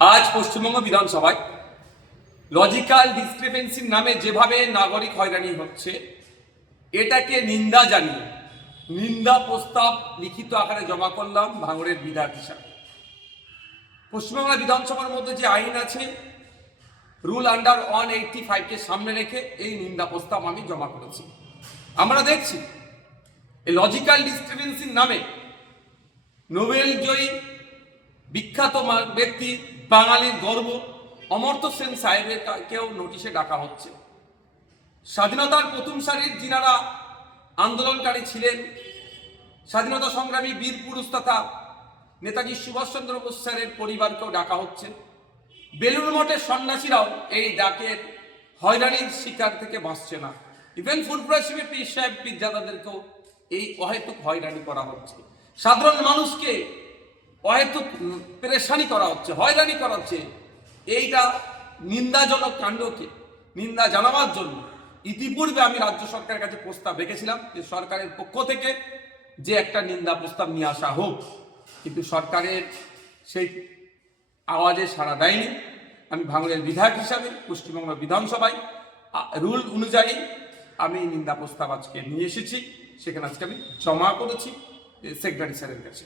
আজ পশ্চিমবঙ্গ বিধানসভায় লজিক্যাল ডিসক্রিপেন্সির নামে যেভাবে নাগরিক হয়রানি হচ্ছে, এটাকে নিন্দা জানিয়ে নিন্দা প্রস্তাব লিখিত আকারে জমা করলাম ভাঙড়ের বিধায়ক হিসাবে। পশ্চিমবাংলা বিধানসভার মধ্যে যে আইন আছে, রুল আন্ডার 185কে সামনে রেখে এই নিন্দা প্রস্তাব আমি জমা করেছি। আমরা দেখছি এই লজিক্যাল ডিসক্রিপেন্সির নামে নোবেল জয়ী বিখ্যাত ব্যক্তি, বাঙালির গর্ব অমর্ত্য সেন সাহেবেরকেও নোটিশে ডাকা হচ্ছে। স্বাধীনতার প্রথম সারির যিনারা আন্দোলনকারী ছিলেন, স্বাধীনতা সংগ্রামী বীর পুরুষ তথা নেতাজি সুভাষচন্দ্র বোস স্যারের পরিবারকেও ডাকা হচ্ছে। বেলুড় মঠের সন্ন্যাসীরাও এই ডাকের হয়রানির শিকার থেকে বাঁচছে না। ইভেন ফুরফুরা শিবের পীর সাহেব পীরজাদাদেরকেও এই অহেতুক হয়রানি করা হচ্ছে। সাধারণ মানুষকে অহেতুক পেরেশানি করা হচ্ছে, হয়রানি করা হচ্ছে। এইটা নিন্দাজনক কাণ্ডকে নিন্দা জানাবার জন্য ইতিপূর্বে আমি রাজ্য সরকারের কাছে প্রস্তাব রেখেছিলাম যে সরকারের পক্ষ থেকে যে একটা নিন্দা প্রস্তাব নিয়ে আসা হোক, কিন্তু সরকারের সেই আওয়াজে সাড়া দেয়নি। আমি ভাঙড়ের বিধায়ক হিসাবে পশ্চিমবঙ্গ বিধানসভায় রুল অনুযায়ী আমি নিন্দা প্রস্তাব আজকে নিয়ে এসেছি, সেখানে আজকে আমি জমা করেছি সেক্রেটারি স্যারের কাছে।